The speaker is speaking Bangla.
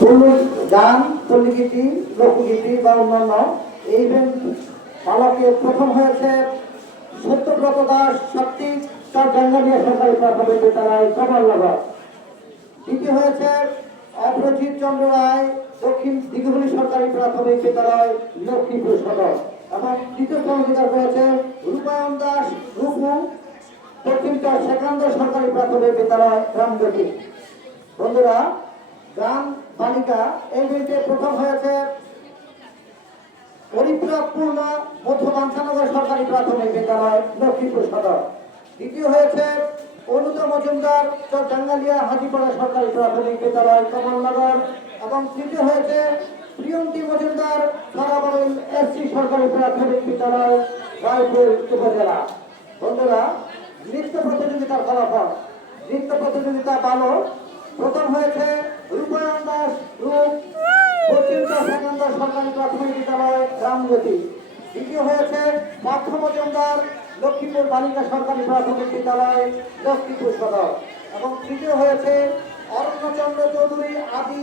গান, পল্লীগীতি, লোকগীতি বা অন্যান্য এই পালকে প্রথম হয়েছে সত্যব্রত দাস সাত্বিক তার বেঙ্গালিয়া সরকারি প্রাথমিক বিদ্যালয় কমলনগর। দ্বিতীয় হয়েছে অপরাজিৎ চন্দ্র রায় দক্ষিণ দিঘুলি সরকারি প্রাথমিক বিদ্যালয় লক্ষ্মীপুর সদর। এবং তৃতীয় পুরস্কার হয়েছে রূপায়ণ দাস রূপু দক্ষিণচর সেকান্দর সরকারি প্রাথমিক বিদ্যালয় রামগতি। বন্ধুরা, গান বালিকা এই বইতে প্রথম হয়েছে পরিপূর্ণ মধ্য বাঞ্ছানগর সরকারি প্রাথমিক বিদ্যালয় লক্ষ্মীপুর সদর। দ্বিতীয় হয়েছে অনুতা মজুমদার টাঙ্গালিয়া হাজিপাড়া সরকারি প্রাথমিক বিদ্যালয় কমলনগর। এবং তৃতীয় হয়েছে প্রিয়ন্তী মজুমদার সারাবাড়িল এসসি সরকারি প্রাথমিক বিদ্যালয় রায়পুর উপজেলা। বন্ধুরা, নৃত্য প্রতিযোগিতার ফলাফল। নৃত্য প্রতিযোগিতা ভালো। প্রথম হয়েছে রূপায়ণ দাস রূপ দক্ষিণচর সেকান্দর সরকারি প্রাথমিক বিদ্যালয় রামগতি। দ্বিতীয় হয়েছে পার্থ মজুমদার লক্ষ্মীপুর বালিকা সরকারি প্রাথমিক বিদ্যালয় লক্ষ্মীপুর সদর। এবং তৃতীয় হয়েছে অরণ্যচন্দ্র চৌধুরী আদি